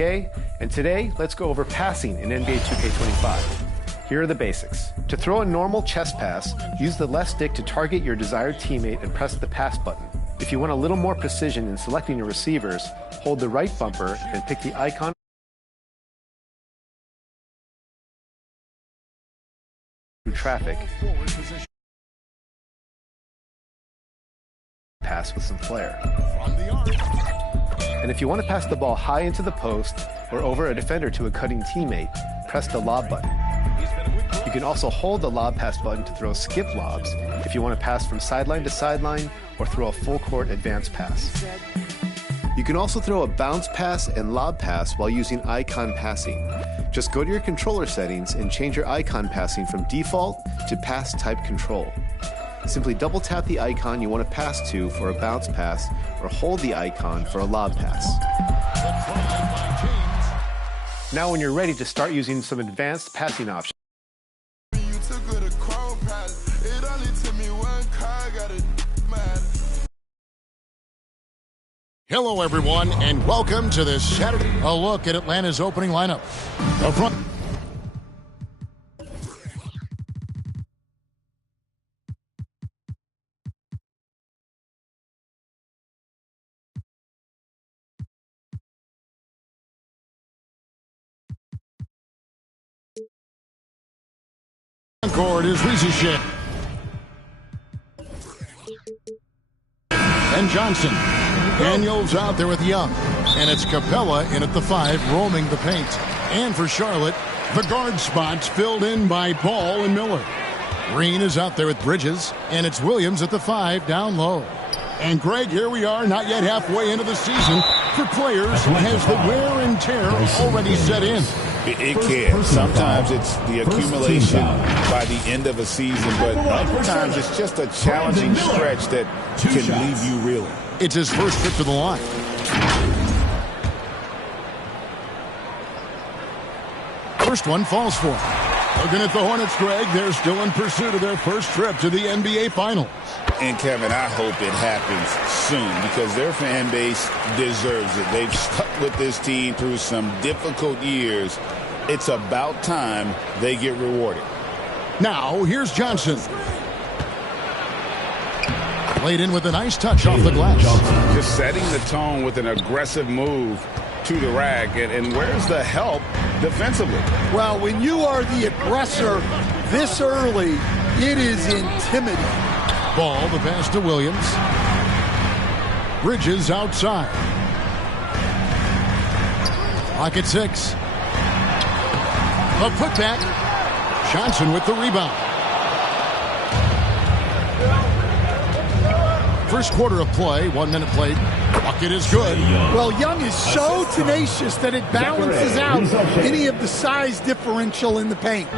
NBA2K, and today let's go over passing in NBA2K25. Here are the basics. To throw a normal chest pass, use the left stick to target your desired teammate and press the pass button. If you want a little more precision in selecting your receivers, hold the right bumper and pick the icon through traffic. Pass with some flair. And if you want to pass the ball high into the post or over a defender to a cutting teammate, press the lob button. You can also hold the lob pass button to throw skip lobs if you want to pass from sideline to sideline or throw a full court advance pass. You can also throw a bounce pass and lob pass while using icon passing. Just go to your controller settings and change your icon passing from default to pass type control. Simply double tap the icon you want to pass to for a bounce pass or hold the icon for a lob pass. Now when you're ready to start using some advanced passing options, hello, everyone, and welcome to this Saturday. A look at Atlanta's opening lineup. Up front. Court is Riziche. And Johnson. Daniels out there with Young. And it's Capella in at the 5, roaming the paint. And for Charlotte, the guard spots filled in by Ball and Miller. Green is out there with Bridges. And it's Williams at the 5, down low. And Greg, here we are, not yet halfway into the season. For players, has the wear and tear already set in? It can. Sometimes it's the accumulation by the end of a season, but other times it's just a challenging stretch that can leave you reeling. It's his first trip to the line. First one falls for him. Looking at the Hornets, Greg, they're still in pursuit of their first trip to the NBA Finals. And, Kevin, I hope it happens soon because their fan base deserves it. They've stuck with this team through some difficult years. It's about time they get rewarded. Now, here's Johnson. Played in with a nice touch off the glass. Just setting the tone with an aggressive move to the rack. And where's the help defensively? Well, when you are the aggressor this early, it is intimidating. Ball, the pass to Williams. Bridges outside. Clock at 6. A putback. Johnson with the rebound. First quarter of play, 1 minute played. Bucket is good. Well, Young is so tenacious that it balances out any of the size differential in the paint.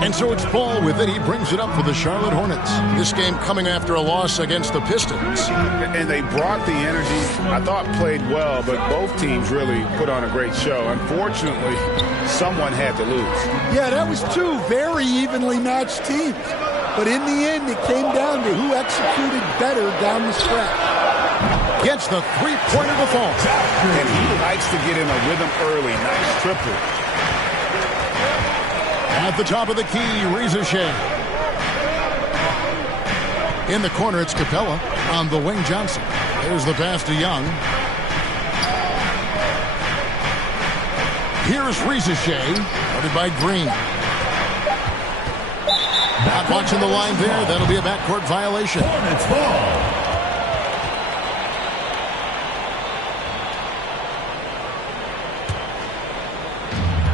And so it's Ball with it. He brings it up for the Charlotte Hornets. This game coming after a loss against the Pistons. And they brought the energy. I thought played well, but both teams really put on a great show. Unfortunately, someone had to lose. Yeah, that was two very evenly matched teams. But in the end, it came down to who executed better down the stretch. Gets the three-pointer to fall. And he likes to get in a rhythm early. Nice triple. At the top of the key, Riziche. In the corner, it's Capella. On the wing, Johnson. There's the pass to Young. Here's Riziche, guarded by Green. Not watching the line there. That'll be a backcourt violation.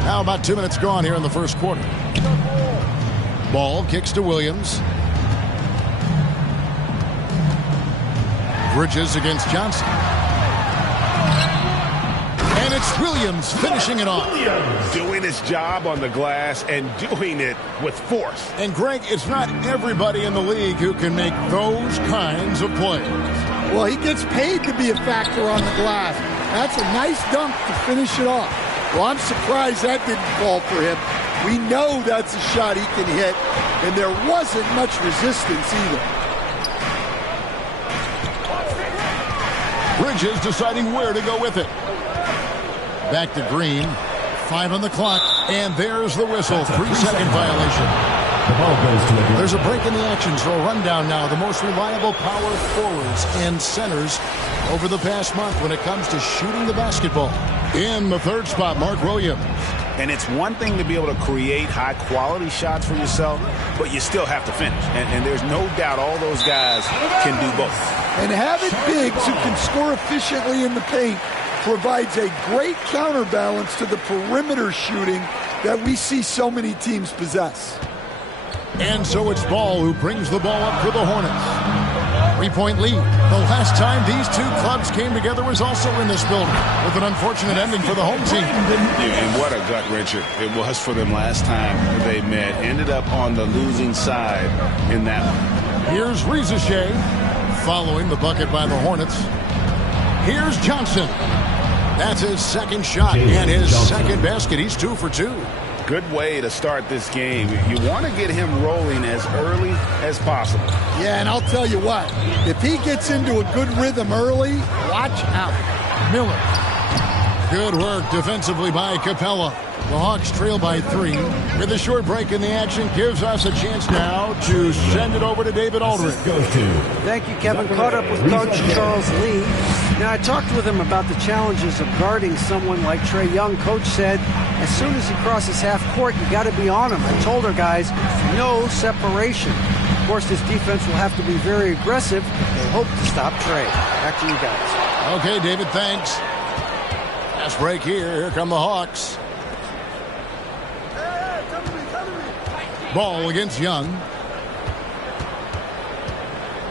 Now about 2 minutes gone here in the first quarter. Ball kicks to Williams. Bridges against Johnson. And it's Williams finishing it off. Doing his job on the glass and doing it with force. And Greg, it's not everybody in the league who can make those kinds of plays. Well, he gets paid to be a factor on the glass. That's a nice dunk to finish it off. Well, I'm surprised that didn't fall for him. We know that's a shot he can hit, and there wasn't much resistance either. Bridges deciding where to go with it. Back to Green. 5 on the clock. And there's the whistle. 3-second violation. The ball goes to the... There's a break in the action, so a rundown now. The most reliable power forwards and centers over the past month when it comes to shooting the basketball. In the third spot, Mark Williams. And it's one thing to be able to create high-quality shots for yourself, but you still have to finish. And there's no doubt all those guys can do both. And having bigs who can score efficiently in the paint provides a great counterbalance to the perimeter shooting that we see so many teams possess. And so it's Ball who brings the ball up for the Hornets. 3-point lead. The last time these two clubs came together was also in this building, with an unfortunate ending for the home team. Yeah, and what a gut-wrencher it was for them last time they met. Ended up on the losing side in that one. Here's Rizachet following the bucket by the Hornets. Here's Johnson. That's his second shot and his second basket. He's 2 for 2. Good way to start this game. You want to get him rolling as early as possible. Yeah, and I'll tell you what, if he gets into a good rhythm early, watch out. Miller. Good work defensively by Capella. The Hawks trail by 3. With a short break in the action, gives us a chance now to send it over to David Aldridge. Thank you, Kevin. Caught up with Coach Charles Lee. Now, I talked with him about the challenges of guarding someone like Trae Young. Coach said, as soon as he crosses half court, you got to be on him. I told our guys, no separation. Of course, this defense will have to be very aggressive if they hope to stop Trae. Back to you guys. Okay, David, thanks. Last break here. Here come the Hawks. Ball against Young.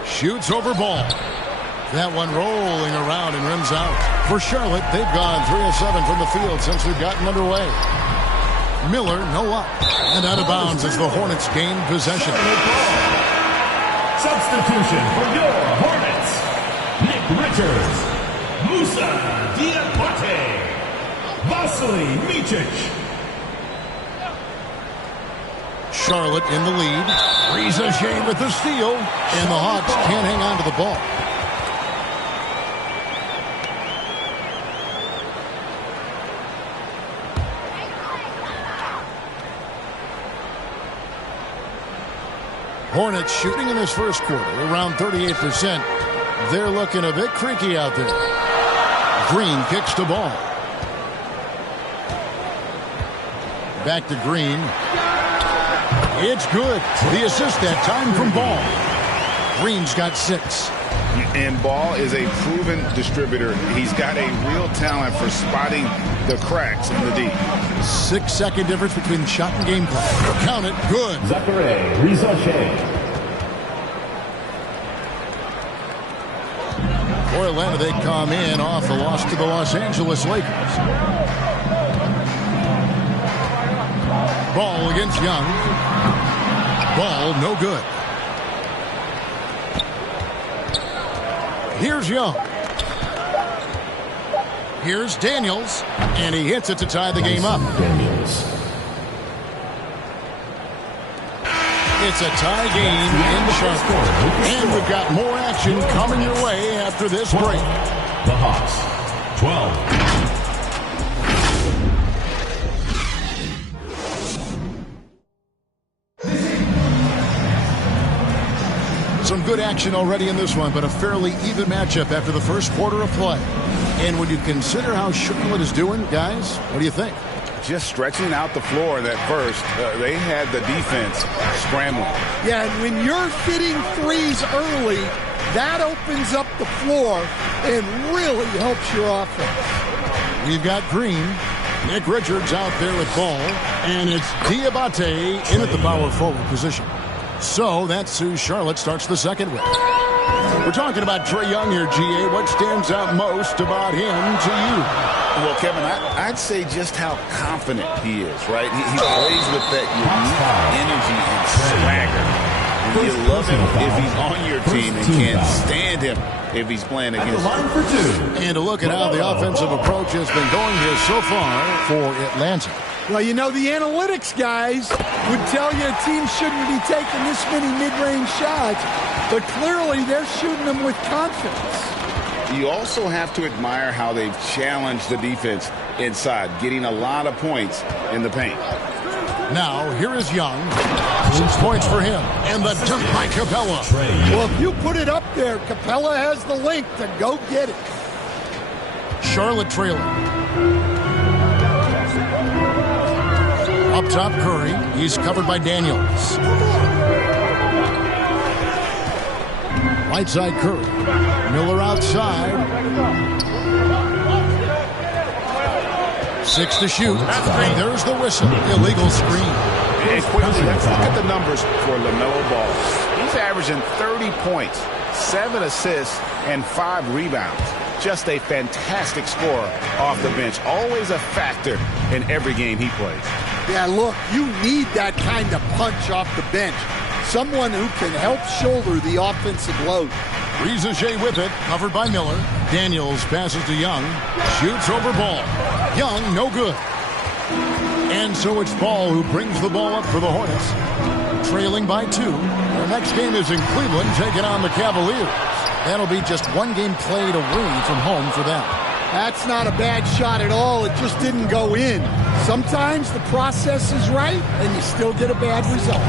Shoots over Ball. That one rolling around and rims out. For Charlotte, they've gone 3 of 7 from the field since we've gotten underway. Miller, no up. And out of bounds as the Hornets gain possession. Substitution for your Hornets. Nick Richards. Musa Diabate. Vasily Micic. Charlotte in the lead. Rizachet with the steal. And the Hawks can't hang on to the ball. Hornets shooting in this first quarter around 38%. They're looking a bit creaky out there. Green kicks the ball. Back to Green. It's good. The assist that time from Ball. Green's got 6. And Ball is a proven distributor. He's got a real talent for spotting the cracks in the D. 6-second difference between shot and game clock. Count it. Good. Zachary Rizachet. For Atlanta, they come in off the loss to the Los Angeles Lakers. Ball against Young. Ball no good. Here's Young. Here's Daniels. And he hits it to tie the game up. Daniels. It's a tie game in Charlotte. And we've got more action coming your way after this break. The Hawks, 12. Some good action already in this one, but a fairly even matchup after the first quarter of play. And when you consider how Charlotte is doing, guys, what do you think? Just stretching out the floor that first. They had the defense scrambling. Yeah, and when you're hitting threes early, that opens up the floor and really helps your offense. We've got Green. Nick Richards out there with Ball. And it's Diabate in at the power forward position. So that's who Charlotte starts the second with. We're talking about Trae Young here, GA. What stands out most about him to you? Well, Kevin, I'd say just how confident he is, right? He plays with that unique energy and swagger. You love him if he's on your team and can't stand him if he's playing against you. And a look at how the offensive approach has been going here so far for Atlanta. Well, you know, the analytics guys would tell you a team shouldn't be taking this many mid-range shots, but clearly they're shooting them with confidence. You also have to admire how they've challenged the defense inside, getting a lot of points in the paint. Now, here is Young. 6 points for him. And the dunk by Capella. Well, if you put it up there, Capella has the length to go get it. Charlotte trailing. Up top, Curry. He's covered by Daniels. Right side, Curry. Miller outside. 6 to shoot. And there's the whistle. Illegal screen. And quickly, let's look at the numbers for LaMelo Ball. He's averaging 30 points, 7 assists, and 5 rebounds. Just a fantastic scorer off the bench. Always a factor in every game he plays. Yeah, look, you need that kind of punch off the bench. Someone who can help shoulder the offensive load. Rizachet with it, covered by Miller. Daniels passes to Young. Shoots over Ball. Young, no good. And so it's Ball who brings the ball up for the Hornets. Trailing by 2. Their next game is in Cleveland, taking on the Cavaliers. That'll be just 1 game played away from home for them. That's not a bad shot at all. It just didn't go in. Sometimes the process is right, and you still get a bad result.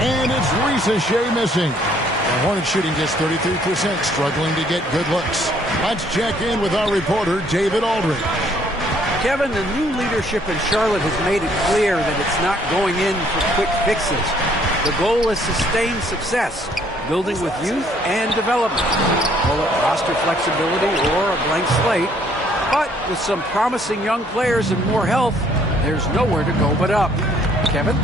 And it's Rizachet missing. The Hornets shooting just 33%, struggling to get good looks. Let's check in with our reporter, David Aldridge. Kevin, the new leadership in Charlotte has made it clear that it's not going in for quick fixes. The goal is sustained success, building with youth and development. Call it roster flexibility or a blank slate. But with some promising young players and more health, there's nowhere to go but up. Kevin?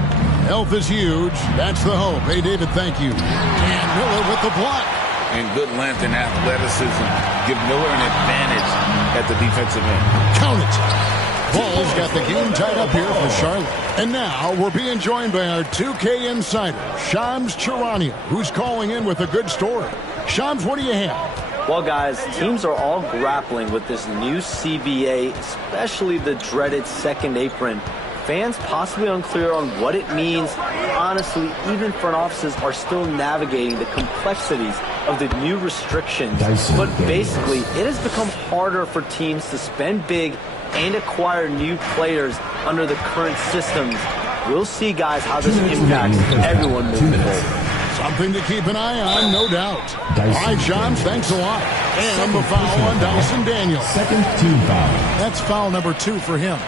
Health is huge. That's the hope. Hey, David, thank you. And Miller with the block. And good length and athleticism give Miller an advantage at the defensive end. Count it. Ball's got the game tied up here for Charlotte. And now we're being joined by our 2K insider, Shams Charania, who's calling in with a good story. Shams, what do you have? Well, guys, teams are all grappling with this new CBA, especially the dreaded second apron. Fans possibly unclear on what it means. Honestly, even front offices are still navigating the complexities of the new restrictions. But basically, it has become harder for teams to spend big and acquire new players under the current systems. We'll see, guys, how this impacts everyone moving forward. Something to keep an eye on, no doubt. All right, Shams, thanks a lot. And the foul on Dyson Daniels. Second team foul. That's foul number 2 for him.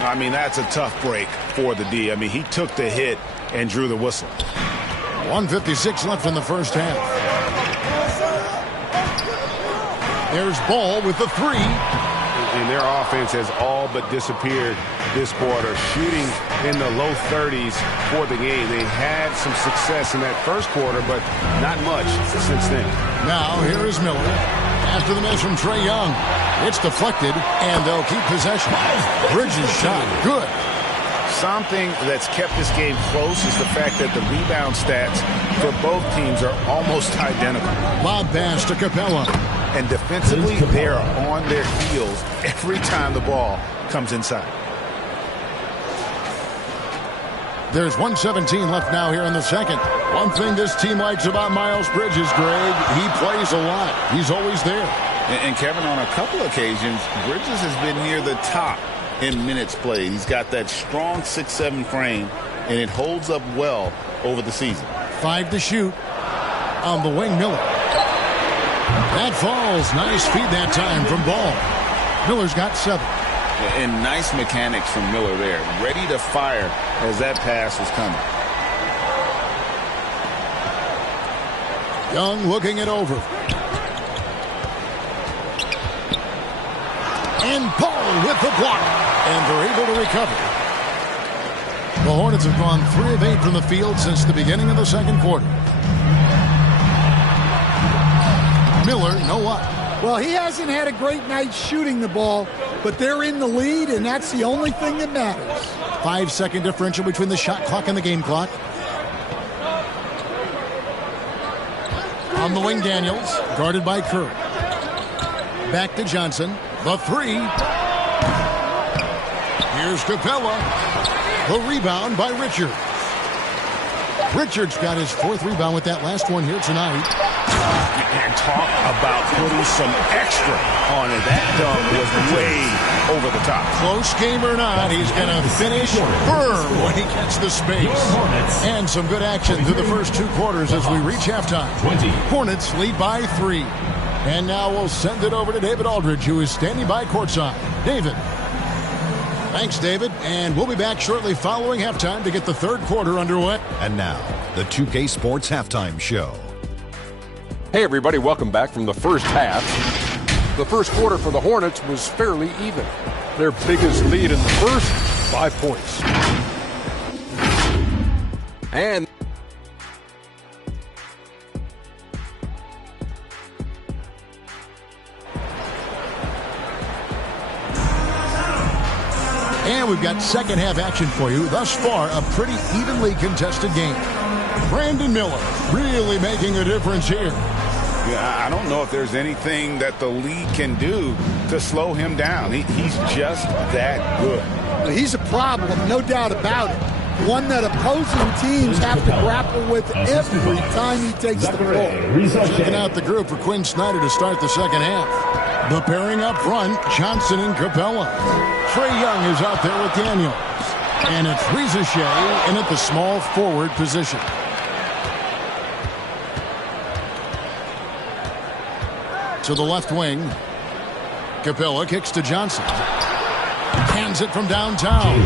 I mean, that's a tough break for the D. I mean, he took the hit and drew the whistle. 1:56 left in the first half. There's Ball with the 3. And their offense has all but disappeared this quarter, shooting in the low 30s for the game. They had some success in that first quarter, but not much since then. Now, here is Miller. After the miss from Trae Young. It's deflected, and they'll keep possession. Bridges shot. Good. Something that's kept this game close is the fact that the rebound stats for both teams are almost identical. Lob pass to Capella. And defensively, they are on their heels every time the ball comes inside. There's 1:17 left now here in the second. One thing this team likes about Miles Bridges, Greg, he plays a lot. He's always there. And Kevin, on a couple occasions, Bridges has been near the top in minutes played. He's got that strong 6'7" frame, and it holds up well over the season. 5 to shoot. On the wing, Miller. That falls. Nice feed that time from Ball. Miller's got 7. And nice mechanics from Miller there. Ready to fire as that pass was coming. Young looking it over. And Paul with the block. And they're able to recover. The Hornets have gone 3 of 8 from the field since the beginning of the second quarter. Miller, no what? Well, he hasn't had a great night shooting the ball, but they're in the lead, and that's the only thing that matters. 5-second differential between the shot clock and the game clock. On the wing, Daniels, guarded by Curry. Back to Johnson. The 3. Here's Capella. The rebound by Richards. Richards got his 4th rebound with that last one here tonight. And talk about putting some extra on it. That dunk was way over the top. Close game or not, he's going to finish firm when he gets the space. And some good action through the first 2 quarters as we reach halftime. Hornets lead by 3. And now we'll send it over to David Aldridge, who is standing by courtside. David. Thanks, David. And we'll be back shortly following halftime to get the third quarter underway. And now, the 2K Sports Halftime Show. Hey, everybody. Welcome back from the first half. The first quarter for the Hornets was fairly even. Their biggest lead in the first, 5 points. And we've got second half action for you. Thus far, a pretty evenly contested game. Brandon Miller really making a difference here. Yeah, I don't know if there's anything that the league can do to slow him down. He's just that good. Well, he's a problem, no doubt about it. One that opposing teams have to grapple with every time he takes the ball. Checking out the group for Quinn Snyder to start the second half. The pairing up front, Johnson and Capella. Trae Young is out there with Daniels. And it's Reza Shea in at the small forward position. To the left wing. Capella kicks to Johnson. Hands it from downtown.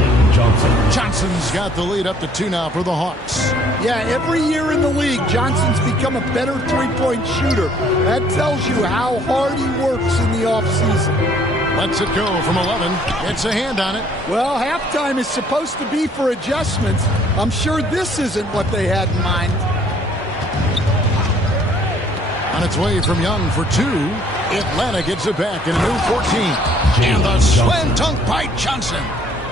Johnson's got the lead up to 2 now for the Hawks. Yeah, every year in the league, Johnson's become a better three-point shooter. That tells you how hard he works in the offseason. Lets it go from 11. Gets a hand on it. Well, halftime is supposed to be for adjustments. I'm sure this isn't what they had in mind. On its way from Young for 2. Atlanta gets it back in a new 14. And the slam dunk by Johnson.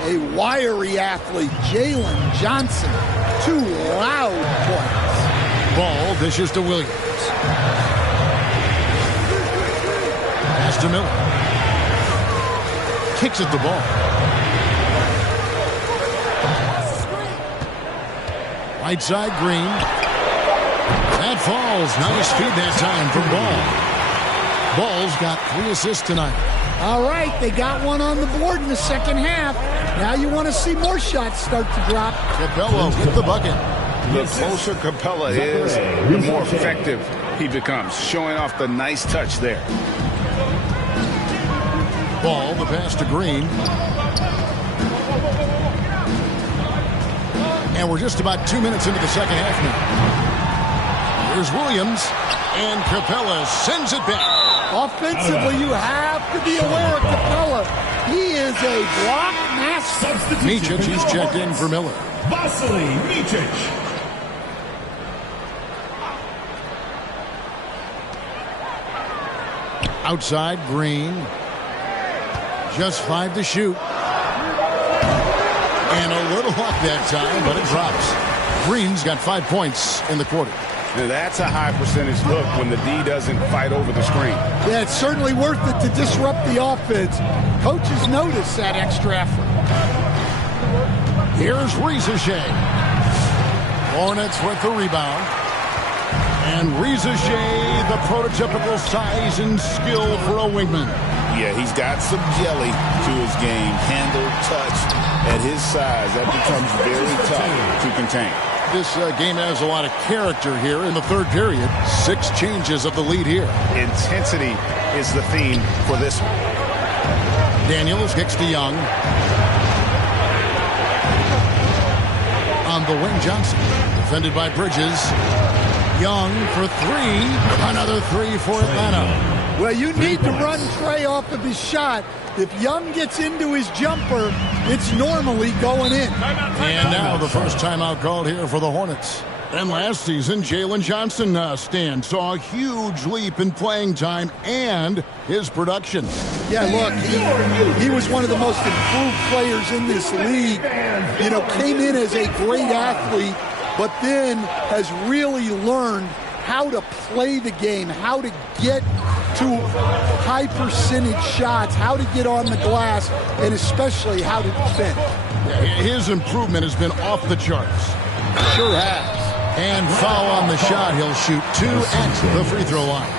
A wiry athlete, Jalen Johnson. 2 loud points. Ball dishes to Williams. Pass to Miller. Kicks at the ball. Right side, Green. That falls. Nice feed that time from Ball. Ball's got 3 assists tonight. All right, they got one on the board in the second half. Now you want to see more shots start to drop. Capella with the bucket. The closer Capella is, the more effective he becomes, showing off the nice touch there. Ball, the pass to Green. And we're just about 2 minutes into the second half now. Here's Williams, and Capella sends it back. Offensively, you have to be aware of Capella. He is a block master. Micic, he's checked in for Miller. Vasily Micic. Outside, Green. Just 5 to shoot. And a little luck that time, but it drops. Green's got 5 points in the quarter. Now that's a high percentage look when the D doesn't fight over the screen. Yeah, it's certainly worth it to disrupt the offense. Coaches notice that extra effort. Here's Reza Shea. Hornets with the rebound. And Reza Shea, the prototypical size and skill for a wingman. Yeah, he's got some jelly to his game. Handle, touch. At his size, that becomes very tough to contain. This game has a lot of character here in the third period. 6 changes of the lead here. Intensity is the theme for this one. Daniels kicks to Young. On the wing, Johnson. Defended by Bridges. Young for 3. Another 3 for Atlanta. Well, you need to run Trae off of his shot. If Young gets into his jumper, it's normally going in. And now the first timeout called here for the Hornets. And last season, Jalen Johnson, Stan, saw a huge leap in playing time and his production. Yeah, look, he was one of the most improved players in this league. You know, came in as a great athlete, but then has really learned how to play the game, how to get to high percentage shots, how to get on the glass, and especially how to defend. His improvement has been off the charts. Sure has. And foul on the shot. He'll shoot 2 at the free throw line.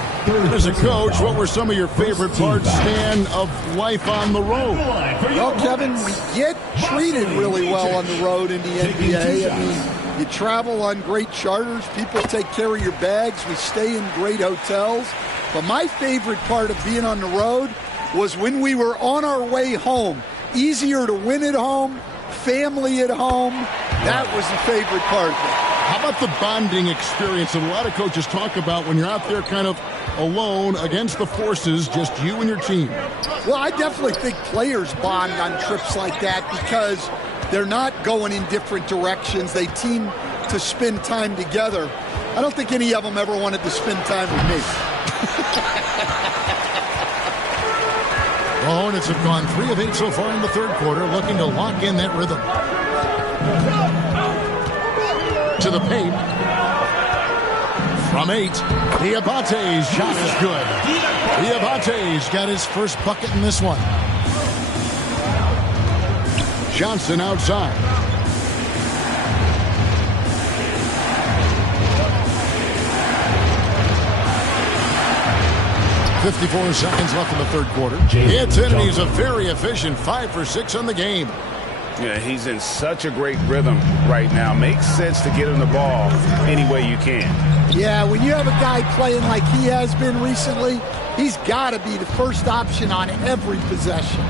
As a coach, what were some of your favorite parts, Stan, of life on the road? Well, Kevin, we get treated really well on the road in the NBA. I mean, you travel on great charters. People take care of your bags. We stay in great hotels. But my favorite part of being on the road was when we were on our way home. Easier to win at home, family at home. That was the favorite part of it. How about the bonding experience that a lot of coaches talk about when you're out there kind of alone against the forces, just you and your team? Well, I definitely think players bond on trips like that because they're not going in different directions. They team to spend time together. I don't think any of them ever wanted to spend time with me. The Hornets have gone 3 of 8 so far in the third quarter, looking to lock in that rhythm. To the paint. From 8, Diabate's shot is good. Diabate's got his first bucket in this one. Johnson outside. .54 seconds left in the third quarter. Anthony's a very efficient 5 for 6 on the game. Yeah, he's in such a great rhythm right now. Makes sense to get him the ball any way you can. Yeah, when you have a guy playing like he has been recently, he's got to be the first option on every possession.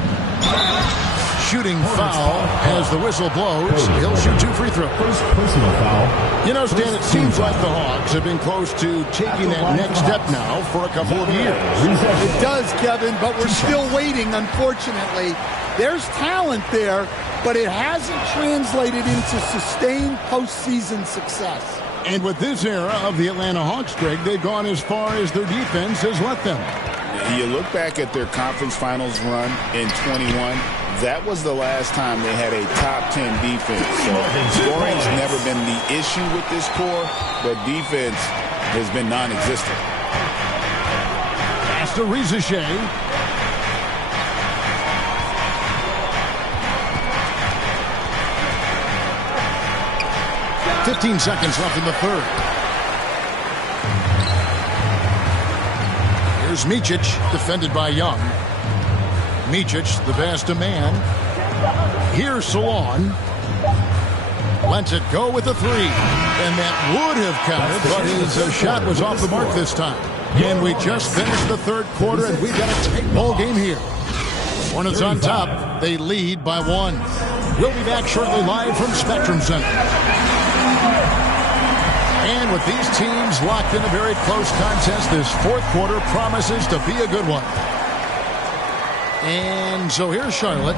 Shooting foul as the whistle blows. He'll shoot 2 free throws. Personal foul. You know, Stan, it seems like the Hawks have been close to taking that next step now for a couple of years. It does, Kevin, but we're still waiting, unfortunately. There's talent there, but it hasn't translated into sustained postseason success. And with this era of the Atlanta Hawks, Greg, they've gone as far as their defense has let them. You look back at their conference finals run in 21, that was the last time they had a top 10 defense. So scoring's never been the issue with this core, but defense has been non-existent. Pass to Rizichet. 15 seconds left in the third. Here's Micic, defended by Young. Micic, the best of man. Here's Salon. Lets it go with a 3. And that would have counted, but his shot was off the mark this time. And we just finished the third quarter, and we've got a tight ball game here. Hornets on top. They lead by 1. We'll be back shortly live from Spectrum Center. And with these teams locked in a very close contest, this fourth quarter promises to be a good one. And so here's Charlotte.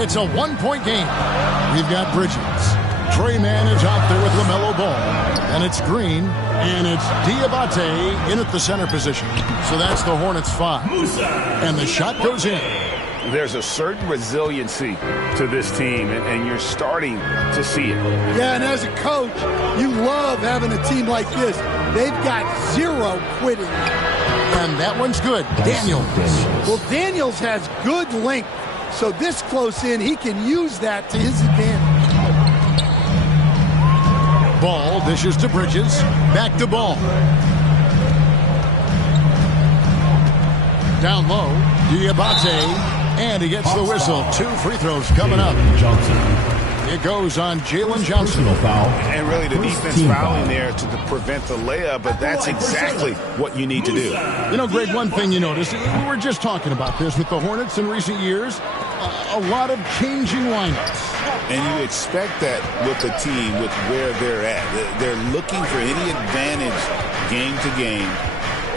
It's a 1-point game. We've got Bridges. Trey Mann is out there with LaMelo Ball. And it's Green. And it's Diabate in at the center position. So that's the Hornets 5. And the shot goes in. There's a certain resiliency to this team, and you're starting to see it. Yeah, and as a coach, you love having a team like this. They've got 0 quitting. And that one's good. Daniels. Well, Daniels has good length, so this close in, he can use that to his advantage. Ball dishes to Bridges. Back to Ball. Down low, Diabate. And he gets the whistle. 2 free throws coming up. It goes on Jalen Johnson. And really the defense fouling there to prevent the layup, but that's exactly what you need to do. You know, Greg, one thing you notice, we were just talking about this with the Hornets in recent years, a lot of changing lineups. And you expect that with the team, with where they're at. They're looking for any advantage game to game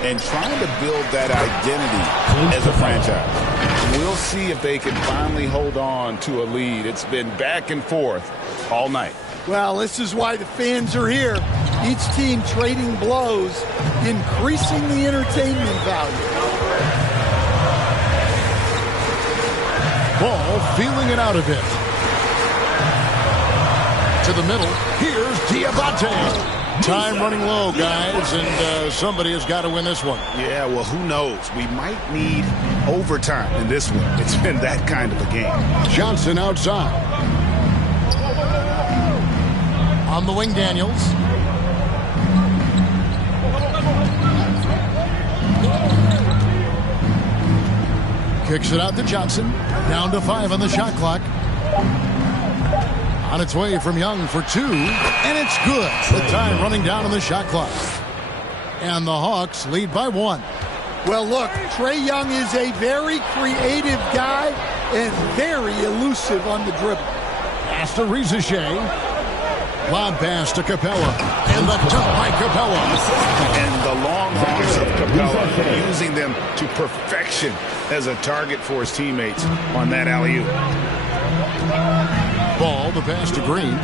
and trying to build that identity as a franchise. We'll see if they can finally hold on to a lead. It's been back and forth all night. Well, this is why the fans are here. Each team trading blows, increasing the entertainment value. Ball feeling it out a bit. To the middle. Here's Diabate. Time running low, guys, and somebody has got to win this one. Yeah, well, who knows? We might need overtime in this one. It's been that kind of a game. Johnson outside. On the wing, Daniels. Kicks it out to Johnson. Down to 5 on the shot clock. On its way from Young for 2. And it's good. The time running down on the shot clock. And the Hawks lead by 1. Well, look, Trae Young is a very creative guy and very elusive on the dribble. Pass to Rizichet. Lob pass to Capella. And the dunk by Capella. And the long arms of Capella, using them to perfection as a target for his teammates on that alley-oop. Ball, the pass to Green.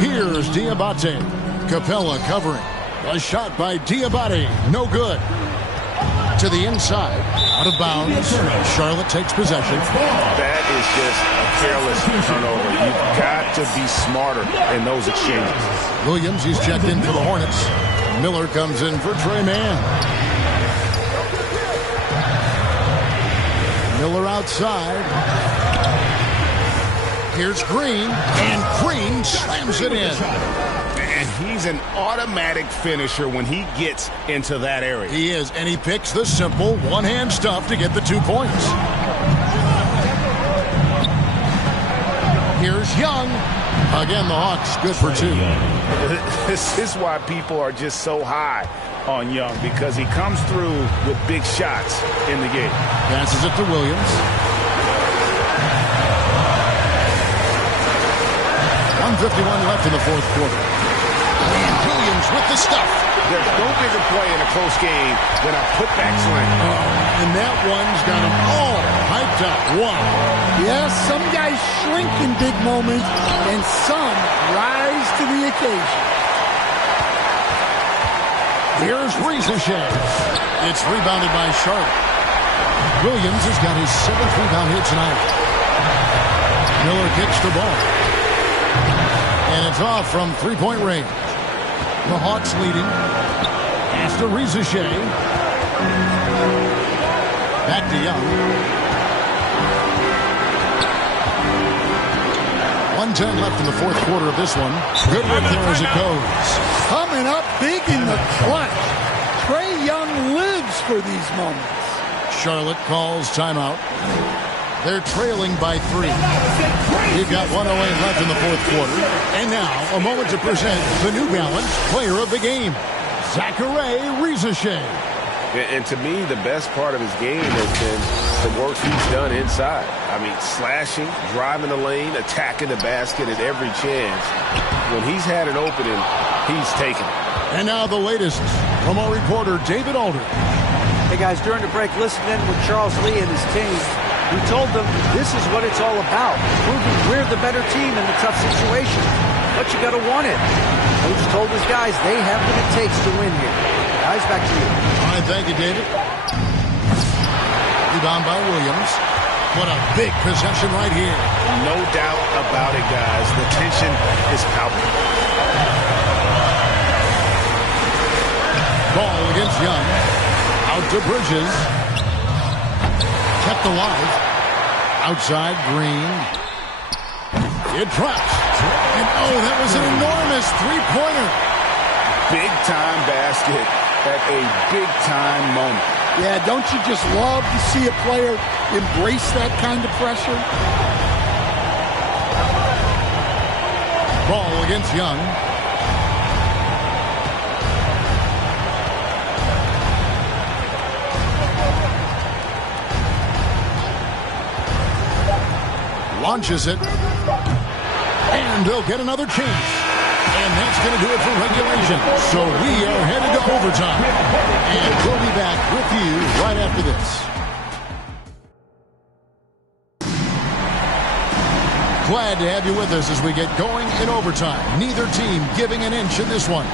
Here's Diabate. Capella covering. A shot by Diabate. No good. To the inside. Out of bounds. Charlotte takes possession. That is just a careless turnover. You've got to be smarter in those exchanges. Williams, he's checked in for the Hornets. Miller comes in for Trey Mann. Miller outside. Here's Green. And Green slams it in. And he's an automatic finisher when he gets into that area. He is, and he picks the simple one-hand stuff to get the 2 points. Here's Young. Again, the Hawks good for 2. This is why people are just so high on Young, because he comes through with big shots in the game. Passes it to Williams. 1:51 left in the fourth quarter. And Williams with the stuff. There's no bigger play in a close game than a putback slam. And that one's got them all hyped up. Yes, some guys shrink in big moments, and some rise to the occasion. Here's Rizichet. It's rebounded by Charlotte. Williams has got his 7th rebound here tonight. Miller kicks the ball. And it's off from three-point range. The Hawks leading. Pass to Rizichet. Back to Young. 1:10 left in the fourth quarter of this one. Good work there as it goes. Coming up big in the clutch. Trae Young lives for these moments. Charlotte calls timeout. They're trailing by 3. You've got 1:08 left in the fourth quarter. And now, a moment to present the New Balance Player of the Game, Zachary Rizichet. And to me, the best part of his game has been the work he's done inside. I mean, slashing, driving the lane, attacking the basket at every chance. When he's had an opening, he's taken it. And now the latest from our reporter, David Alder. Hey, guys, during the break, listening with Charles Lee and his team, we told them this is what it's all about, proving we're the better team in the tough situations. But you got to want it. Coach told his guys they have what it takes to win here. Guys, back to you. All right, thank you, David. Rebound by Williams. What a big possession right here. No doubt about it, guys. The tension is palpable. Ball against Young. Out to Bridges. Kept alive. Outside, Green. It drops. And oh, that was an enormous three-pointer. Big-time basket at a big-time moment. Yeah, don't you just love to see a player embrace that kind of pressure? Ball against Young. Launches it. And they'll get another chance. And that's going to do it for regulation. So we are headed to overtime. And we'll be back with you right after this. Glad to have you with us as we get going in overtime. Neither team giving an inch in this one.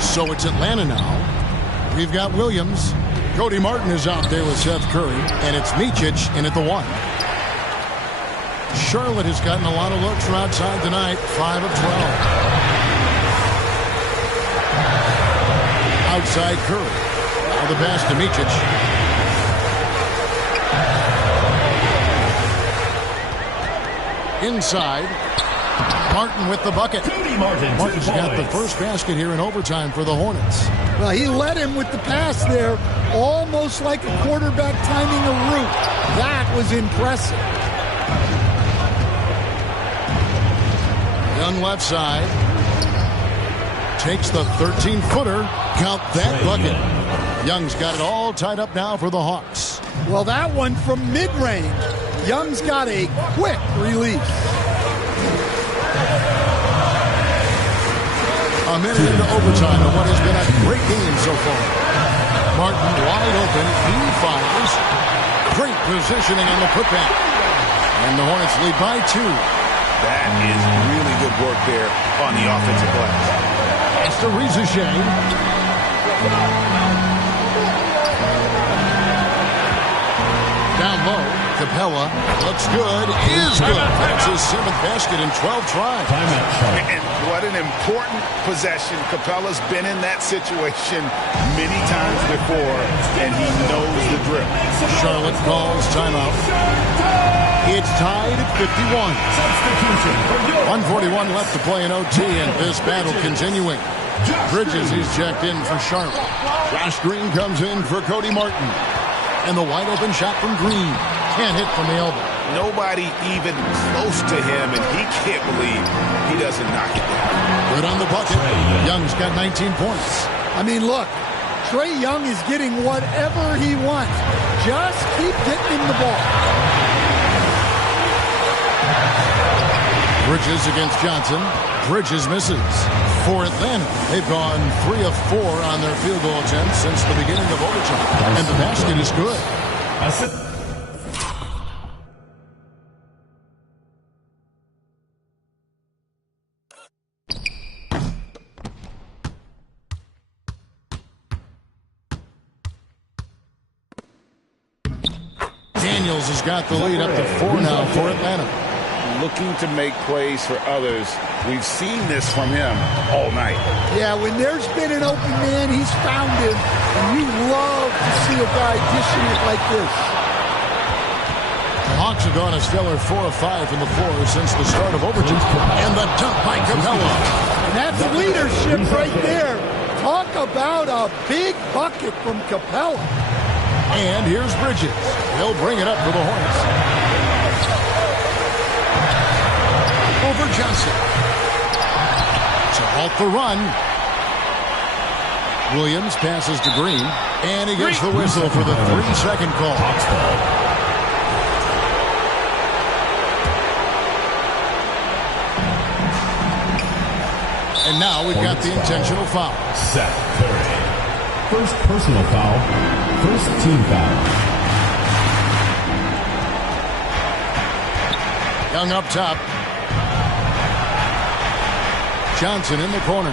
So it's Atlanta now. We've got Williams. Cody Martin is out there with Seth Curry. And it's Micic in at the 1. Charlotte has gotten a lot of looks from outside tonight. 5 of 12. Outside Curry. Now the pass to Micic. Inside. Martin with the bucket. Martin's got the first basket here in overtime for the Hornets. Well, he led him with the pass there, almost like a quarterback timing a route. That was impressive. Young left side. Takes the 13-footer. Count that bucket. Young's got it all tied up now for the Hawks. Well, that one from mid-range. Young's got a quick release. A minute into overtime of what has been a great game so far. Martin wide open. He fires. Great positioning on the putback. And the Hornets lead by 2. That is really good work there on the offensive glass. It's to Rizichet. Down low. Capella looks good, is good. That's his 7th basket in 12 tries. And what an important possession. Capella's been in that situation many times before, and he knows the drill. Charlotte calls timeout. It's tied at 51. 141 left to play in OT, and this battle continuing. Bridges, he's checked in for Charlotte. Josh Green comes in for Cody Martin. And the wide open shot from Green. Can't hit from the elbow. Nobody even close to him, and he can't believe he doesn't knock it down. Good on the bucket. Young's got 19 points. I mean, look, Trae Young is getting whatever he wants. Just keep getting him the ball. Bridges against Johnson. Bridges misses. For Atlanta, they've gone 3 of 4 on their field goal attempts since the beginning of overtime. And the basket is good. Daniels has got the lead up to 4 now for Atlanta. Looking to make plays for others. We've seen this from him all night. Yeah, when there's been an open man, he's found him. And you love to see a guy dishing it like this. The Hawks have gone a stellar 4 of 5 from the floor since the start of overtime. And the dunk by Capella. And that's leadership right there. Talk about a big bucket from Capella. And here's Bridges. He'll bring it up for the Hornets. Over Johnson. To halt the run. Williams passes to Green. And he gets the whistle for the 3-second call. And now we've got the intentional foul. Seth Curry. First personal foul. First team foul. Young up top. Johnson in the corner.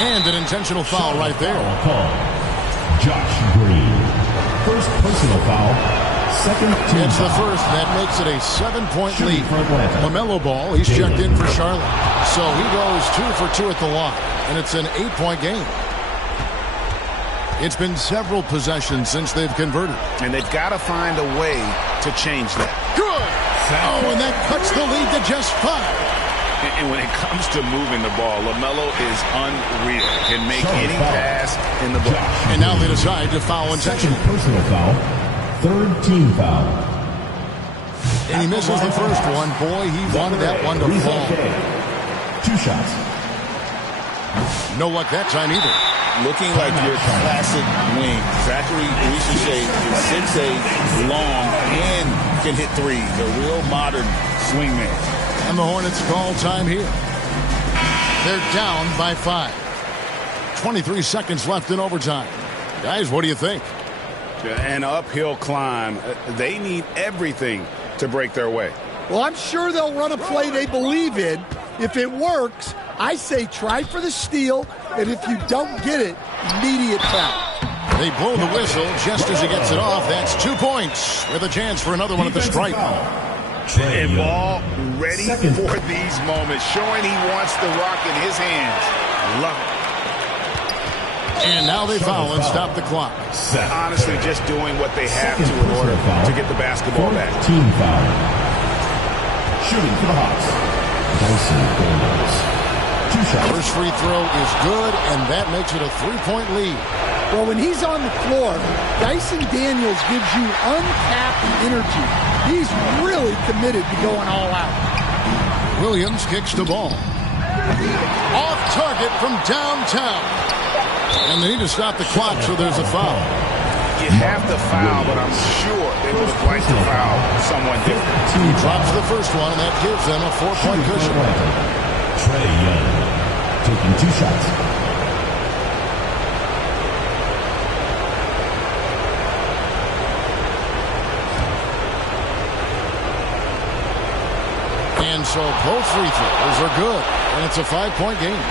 And an intentional foul right there. Call. Josh Green. First personal foul. Second team It's foul. the first. That makes it a 7-point lead. LaMelo Ball, he's checked in for Charlotte. So he goes 2 for 2 at the line. And it's an 8-point game. It's been several possessions since they've converted. And they've got to find a way to change that. Good! Oh, and that cuts the lead to just 5. And when it comes to moving the ball, LaMelo is unreal. Can make any pass in the ball. And now they decide to foul intentionally. Personal foul. Third team foul. And he misses the first one. Boy, he wanted that one to fall. 2 shots. No luck that time either. Looking like your classic wing. Zachary Rizichet is 6'8", long, and can hit threes. A real modern swingman. And the Hornets call time here. They're down by 5. 23 seconds left in overtime. Guys, what do you think? An uphill climb. They need everything to break their way. Well, I'm sure they'll run a play they believe in. If it works, I say try for the steal, and if you don't get it, immediate foul. They blow the whistle just as he gets it off. That's 2 points with a chance for another one at the stripe. And Ball ready for these moments, showing he wants the rock in his hands. Love it. And now they foul and stop the clock. Honestly, just doing what they have to in order to get the basketball back. Team foul. Shooting for the Hawks, Dyson Daniels. 2 shots. First free throw is good, and that makes it a 3-point lead. Well, when he's on the floor, Dyson Daniels gives you uncapped energy. He's really committed to going all out. Williams kicks the ball. Off target from downtown. And they need to stop the clock, so there's a foul. You have to foul, but I'm sure they would have liked to foul someone different. He drops the first one, and that gives them a 4-point cushion. Trae Young taking 2 shots. And so both free throws are good, and it's a 5-point game.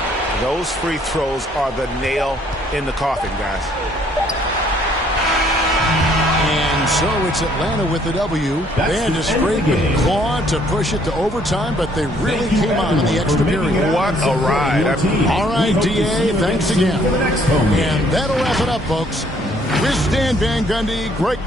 Those free throws are the nail in the coffin, guys. And so it's Atlanta with the W. They had to scrape and claw to push it to overtime, but they really came out in the extra period. What a ride. All right, DA, thanks again. And that'll wrap it up, folks. We're Stan Van Gundy. Great.